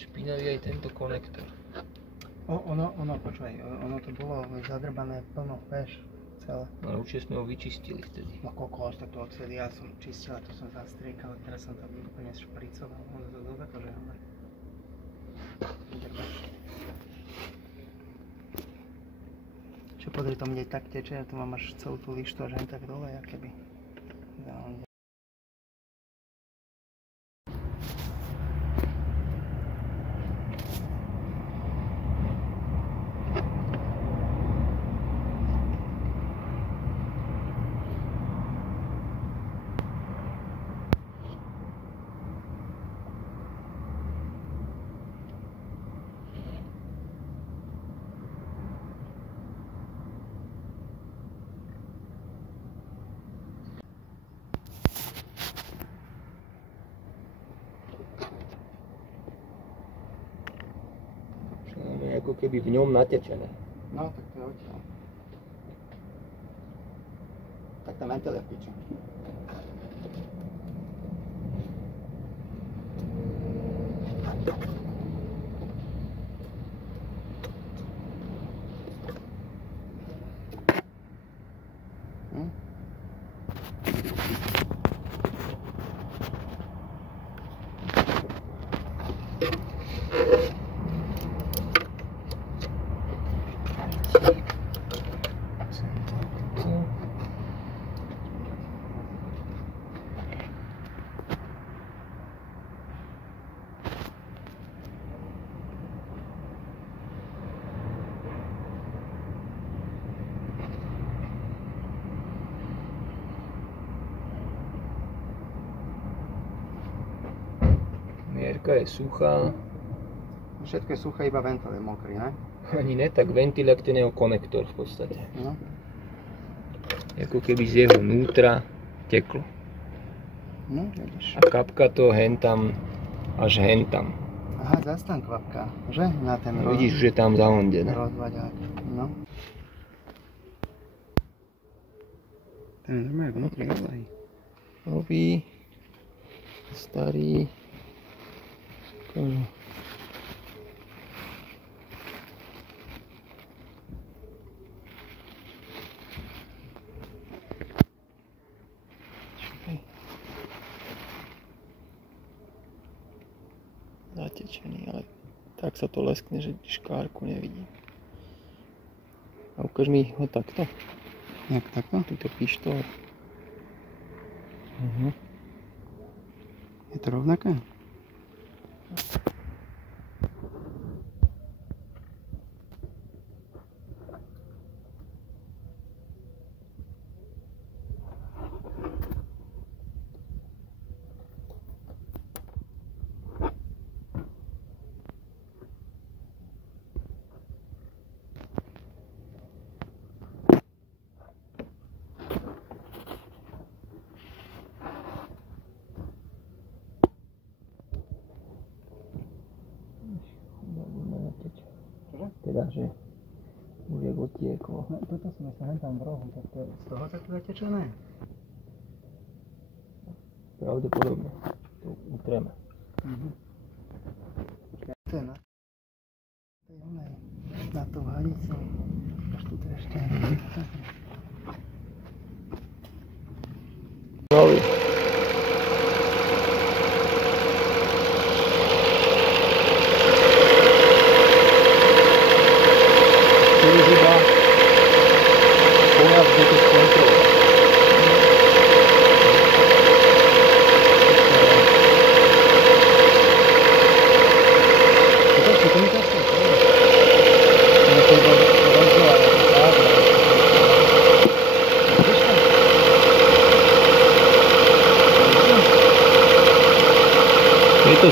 špinavý aj tento konektor. Počúvaj, ono to bolo zadrbané plno, vieš, celé. Ale určite sme ho vyčistili vtedy. No koľko až tak to odvtedy, ja som čistil a to som zastriekal, teraz som to úplne špricoval, ono to dobre, že hovorí. Čo podri, to mne tak teče, tu mám až celú tú lištu až hen tak dole, akéby. Ako keby v ňom natečené. No, tak to je odtiaľ. Tak tam ventil je v piči. Mierka je suchá. Všetko je suché, iba ventil je mokrý, ne? Ani ne, tak ventil jak ten jeho konektor v podstate. No. Ako keby z jeho vnútra teklo. No, vidíš. A kapka to hentam až hentam. Aha, zas tam kvapka, že? Na ten Vidíš, že tam zahondené. rozvaďák, no. Ten je normálne vnútri nový. Nový, starý. Zatečený, ale tak sa to leskne, že škárku nevidím. A ukáž mi ho takto. Jak takto? Tuto pištol. Je to rovnaké? Teda, že už je otieklo. No, toto sme sa tam v rohu, tak to je z toho také zatečené? Pravdepodobne. To utreme. To je na tú hanicu. Až tu ešte. Nový. Je to